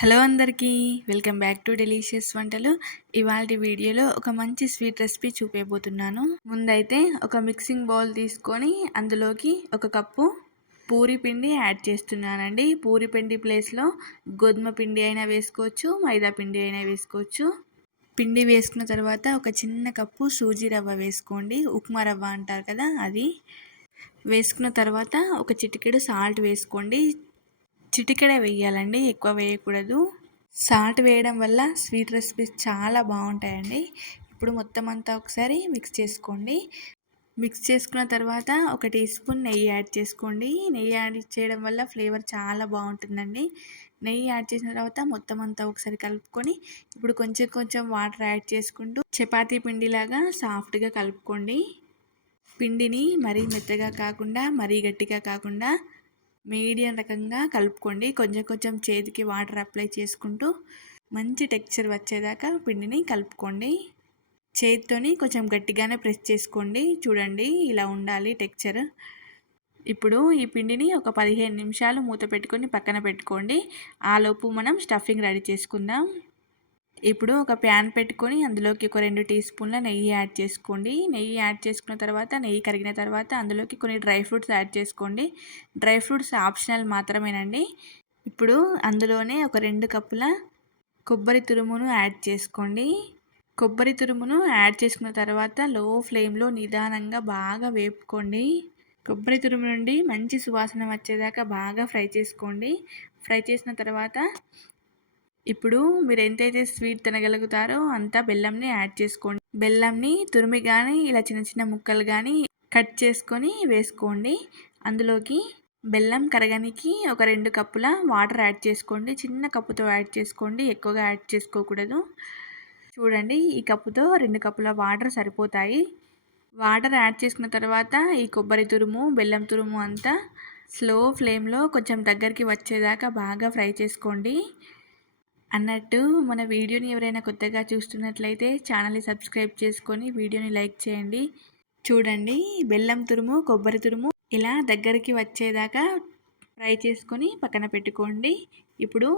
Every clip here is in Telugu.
హలో అందరికీ వెల్కమ్ బ్యాక్ టు డెలీషియస్ వంటలు. ఇవాళ వీడియోలో ఒక మంచి స్వీట్ రెసిపీ చూపేయబోతున్నాను. ముందైతే ఒక మిక్సింగ్ బౌల్ తీసుకొని అందులోకి ఒక కప్పు పూరి పిండి యాడ్ చేస్తున్నానండి. పూరి పిండి ప్లేస్లో గోధుమ పిండి అయినా వేసుకోవచ్చు మైదా పిండి అయినా వేసుకోవచ్చు. పిండి వేసుకున్న తర్వాత ఒక చిన్న కప్పు సూజీ రవ్వ వేసుకోండి. ఉప్మా రవ్వ అంటారు కదా అది. వేసుకున్న తర్వాత ఒక చిటికెడు సాల్ట్ వేసుకోండి. చిటికెడ వేయాలండి ఎక్కువ వేయకూడదు. సాల్ట్ వేయడం వల్ల స్వీట్ రెసిపీస్ చాలా బాగుంటాయండి. ఇప్పుడు మొత్తం అంతా ఒకసారి మిక్స్ చేసుకోండి. మిక్స్ చేసుకున్న తర్వాత ఒక టీ స్పూన్ నెయ్యి యాడ్ చేసుకోండి. నెయ్యి యాడ్ చేయడం వల్ల ఫ్లేవర్ చాలా బాగుంటుందండి. నెయ్యి యాడ్ చేసిన తర్వాత మొత్తం అంతా ఒకసారి కలుపుకొని ఇప్పుడు కొంచెం కొంచెం వాటర్ యాడ్ చేసుకుంటూ చపాతీ పిండిలాగా సాఫ్ట్గా కలుపుకోండి. పిండిని మరీ మెత్తగా కాకుండా మరీ గట్టిగా కాకుండా మీడియం రకంగా కలుపుకోండి. కొంచెం కొంచెం చేతికి వాటర్ అప్లై చేసుకుంటూ మంచి టెక్స్చర్ వచ్చేదాకా పిండిని కలుపుకోండి. చేతితోని కొంచెం గట్టిగానే ప్రెస్ చేసుకోండి. చూడండి ఇలా ఉండాలి టెక్స్చర్. ఇప్పుడు ఈ పిండిని ఒక పదిహేను నిమిషాలు మూత పెట్టుకొని పక్కన పెట్టుకోండి. ఆలోపు మనం స్టఫింగ్ రెడీ చేసుకుందాం. ఇప్పుడు ఒక ప్యాన్ పెట్టుకొని అందులోకి ఒక రెండు టీ స్పూన్ల నెయ్యి యాడ్ చేసుకోండి. నెయ్యి యాడ్ చేసుకున్న తర్వాత నెయ్యి కరిగిన తర్వాత అందులోకి కొన్ని డ్రై ఫ్రూట్స్ యాడ్ చేసుకోండి. డ్రై ఫ్రూట్స్ ఆప్షనల్ మాత్రమేనండి. ఇప్పుడు అందులోనే ఒక రెండు కప్పుల కొబ్బరి తురుమును యాడ్ చేసుకోండి. కొబ్బరి తురుమును యాడ్ చేసుకున్న తర్వాత లో ఫ్లేమ్లో నిదానంగా బాగా వేపుకోండి. కొబ్బరి తురుము నుండి మంచి సువాసన వచ్చేదాకా బాగా ఫ్రై చేసుకోండి. ఫ్రై చేసిన తర్వాత ఇప్పుడు మీరు ఎంతైతే స్వీట్ తినగలుగుతారో అంత బెల్లంని యాడ్ చేసుకోండి. బెల్లంని తురిమి కానీ ఇలా చిన్న చిన్న ముక్కలు కానీ కట్ చేసుకొని వేసుకోండి. అందులోకి బెల్లం కరగనికి ఒక రెండు కప్పుల వాటర్ యాడ్ చేసుకోండి. చిన్న కప్పుతో యాడ్ చేసుకోండి. ఎక్కువగా యాడ్ చేసుకోకూడదు. చూడండి ఈ కప్పుతో రెండు కప్పుల వాటర్ సరిపోతాయి. వాటర్ యాడ్ చేసుకున్న తర్వాత ఈ కొబ్బరి తురుము బెల్లం తురుము అంతా స్లో ఫ్లేమ్లో కొంచెం దగ్గరికి వచ్చేదాకా బాగా ఫ్రై చేసుకోండి. అన్నట్టు మన వీడియోని ఎవరైనా కొత్తగా చూస్తున్నట్లయితే ఛానల్ని సబ్స్క్రైబ్ చేసుకొని వీడియోని లైక్ చేయండి. చూడండి బెల్లం తురుము కొబ్బరి తురుము ఇలా దగ్గరికి వచ్చేదాకా ఫ్రై చేసుకొని పక్కన పెట్టుకోండి. ఇప్పుడు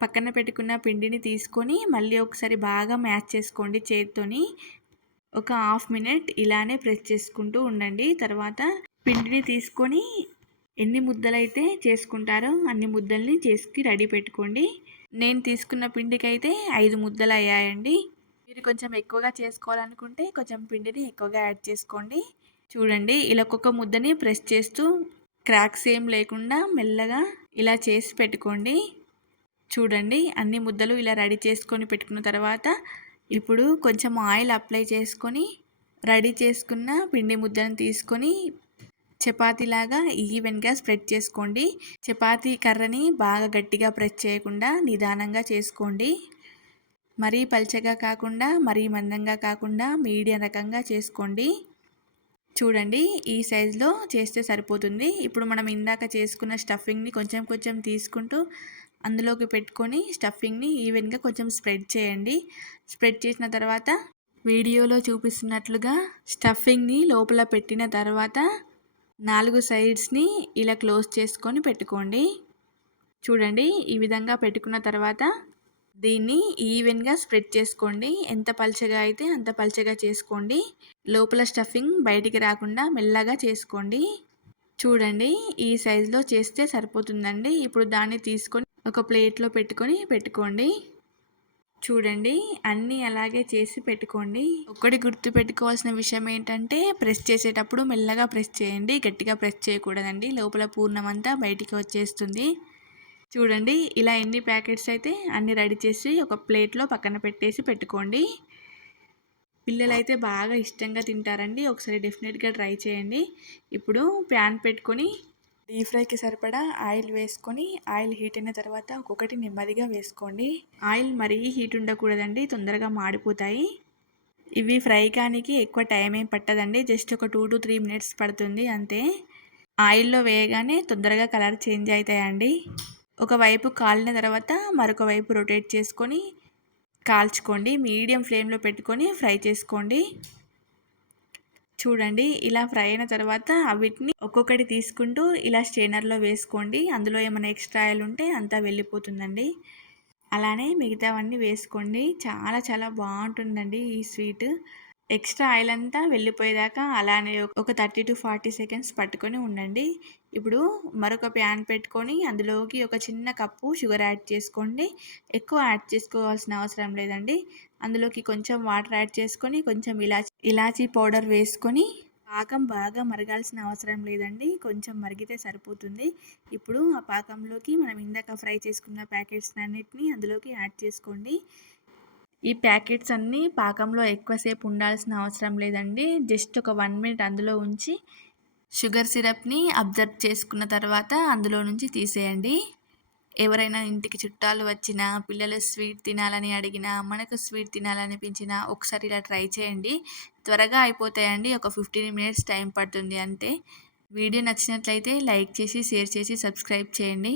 పక్కన పెట్టుకున్న పిండిని తీసుకొని మళ్ళీ ఒకసారి బాగా మ్యాచ్ చేసుకోండి చేతితోని. ఒక హాఫ్ మినిట్ ఇలానే ప్రెస్ చేసుకుంటూ ఉండండి. తర్వాత పిండిని తీసుకొని ఎన్ని ముద్దలైతే చేసుకుంటారో అన్ని ముద్దల్ని చేసుకి రెడీ పెట్టుకోండి. నేను తీసుకున్న పిండికి అయితే ఐదు ముద్దలు అయ్యాయండి మీరు కొంచెం ఎక్కువగా చేసుకోవాలనుకుంటే కొంచెం పిండిని ఎక్కువగా యాడ్ చేసుకోండి. చూడండి ఇలా ఒక్కొక్క ముద్దని ప్రెస్ చేస్తూ క్రాక్స్ ఏం లేకుండా మెల్లగా ఇలా చేసి పెట్టుకోండి. చూడండి అన్ని ముద్దలు ఇలా రెడీ చేసుకొని పెట్టుకున్న తర్వాత ఇప్పుడు కొంచెం ఆయిల్ అప్లై చేసుకొని రెడీ చేసుకున్న పిండి ముద్దను తీసుకొని చపాతీలాగా ఈవెన్గా స్ప్రెడ్ చేసుకోండి. చపాతీ కర్రని బాగా గట్టిగా ప్రెస్ చేయకుండా నిదానంగా చేసుకోండి. మరీ పల్చగా కాకుండా మరీ మందంగా కాకుండా మీడియం రకంగా చేసుకోండి. చూడండి ఈ సైజులో చేస్తే సరిపోతుంది. ఇప్పుడు మనం ఇందాక చేసుకున్న స్టఫింగ్ని కొంచెం కొంచెం తీసుకుంటూ అందులోకి పెట్టుకొని స్టఫింగ్ని ఈవెన్గా కొంచెం స్ప్రెడ్ చేయండి. స్ప్రెడ్ చేసిన తర్వాత వీడియోలో చూపిస్తున్నట్లుగా స్టఫింగ్ని లోపల పెట్టిన తర్వాత నాలుగు సైడ్స్ని ఇలా క్లోజ్ చేసుకొని పెట్టుకోండి. చూడండి ఈ విధంగా పెట్టుకున్న తర్వాత దీన్ని ఈవెన్గా స్ప్రెడ్ చేసుకోండి. ఎంత పలచగా అయితే అంత పలచగా చేసుకోండి. లోపల స్టఫింగ్ బయటికి రాకుండా మెల్లగా చేసుకోండి. చూడండి ఈ సైజులో చేస్తే సరిపోతుందండి. ఇప్పుడు దాన్ని తీసుకొని ఒక ప్లేట్లో పెట్టుకొని పెట్టుకోండి. చూడండి అన్నీ అలాగే చేసి పెట్టుకోండి. ఒక్కటి గుర్తు పెట్టుకోవాల్సిన విషయం ఏంటంటే ప్రెస్ చేసేటప్పుడు మెల్లగా ప్రెస్ చేయండి. గట్టిగా ప్రెస్ చేయకూడదండి. లోపల పూర్ణమంతా బయటికి వచ్చేస్తుంది. చూడండి ఇలా ఎన్ని ప్యాకెట్స్ అయితే అన్ని రెడీ చేసి ఒక ప్లేట్లో పక్కన పెట్టేసి పెట్టుకోండి. పిల్లలైతే బాగా ఇష్టంగా తింటారండి. ఒకసారి డెఫినెట్గా ట్రై చేయండి. ఇప్పుడు ప్యాన్ పెట్టుకొని డీప్ ఫ్రైకి సరిపడా ఆయిల్ వేసుకొని ఆయిల్ హీట్ అయిన తర్వాత ఒక్కొక్కటి నెమ్మదిగా వేసుకోండి. ఆయిల్ మరీ హీట్ ఉండకూడదండి తొందరగా మాడిపోతాయి. ఇవి ఫ్రై కానికి ఎక్కువ టైం ఏం పట్టదండి జస్ట్ ఒక టూ టు త్రీ మినిట్స్ పడుతుంది అంతే. ఆయిల్లో వేయగానే తొందరగా కలర్ చేంజ్ అవుతాయండి. ఒకవైపు కాలిన తర్వాత మరొక వైపు రొటేట్ చేసుకొని కాల్చుకోండి మీడియం ఫ్లేమ్లో పెట్టుకొని ఫ్రై చేసుకోండి. చూడండి. ఇలా ఫ్రై అయిన తర్వాత వీటిని ఒక్కొక్కటి తీసుకుంటూ ఇలా స్టేనర్లో వేసుకోండి. అందులో ఏమైనా ఎక్స్ట్రా ఆయిల్ ఉంటే అంతా వెళ్ళిపోతుందండి. అలానే మిగతావన్నీ వేసుకోండి. చాలా చాలా బాగుంటుందండి ఈ స్వీట్. ఎక్స్ట్రా ఆయిల్ అంతా వెళ్ళిపోయేదాకా అలానే ఒక థర్టీ టు ఫార్టీ సెకండ్స్ పట్టుకొని ఉండండి. ఇప్పుడు మరొక ప్యాన్ పెట్టుకొని అందులోకి ఒక చిన్న కప్పు షుగర్ యాడ్ చేసుకోండి. ఎక్కువ యాడ్ చేసుకోవాల్సిన అవసరం లేదండి. అందులోకి కొంచెం వాటర్ యాడ్ చేసుకొని కొంచెం ఇలాచి ఇలాచీ పౌడర్ వేసుకొని పాకం బాగా మరగాల్సిన అవసరం లేదండి. కొంచెం మరిగితే సరిపోతుంది. ఇప్పుడు ఆ పాకంలోకి మనం ఇందాక ఫ్రై చేసుకున్న ప్యాకెట్స్ అన్నిటిని అందులోకి యాడ్ చేసుకోండి. ఈ ప్యాకెట్స్ అన్నీ పాకంలో ఎక్కువసేపు ఉండాల్సిన అవసరం లేదండి. జస్ట్ ఒక వన్ మినిట్ అందులో ఉంచి షుగర్ సిరప్ని అబ్జర్వ్ చేసుకున్న తర్వాత అందులో నుంచి తీసేయండి. ఎవరైనా ఇంటికి చుట్టాలు వచ్చినా పిల్లలు స్వీట్ తినాలని అడిగినా మనకు స్వీట్ తినాలనిపించినా ఒకసారి ఇలా ట్రై చేయండి. త్వరగా అయిపోతాయండి. ఒక ఫిఫ్టీన్ మినిట్స్ టైం పడుతుంది అంతే. వీడియో నచ్చినట్లయితే లైక్ చేసి షేర్ చేసి సబ్స్క్రైబ్ చేయండి.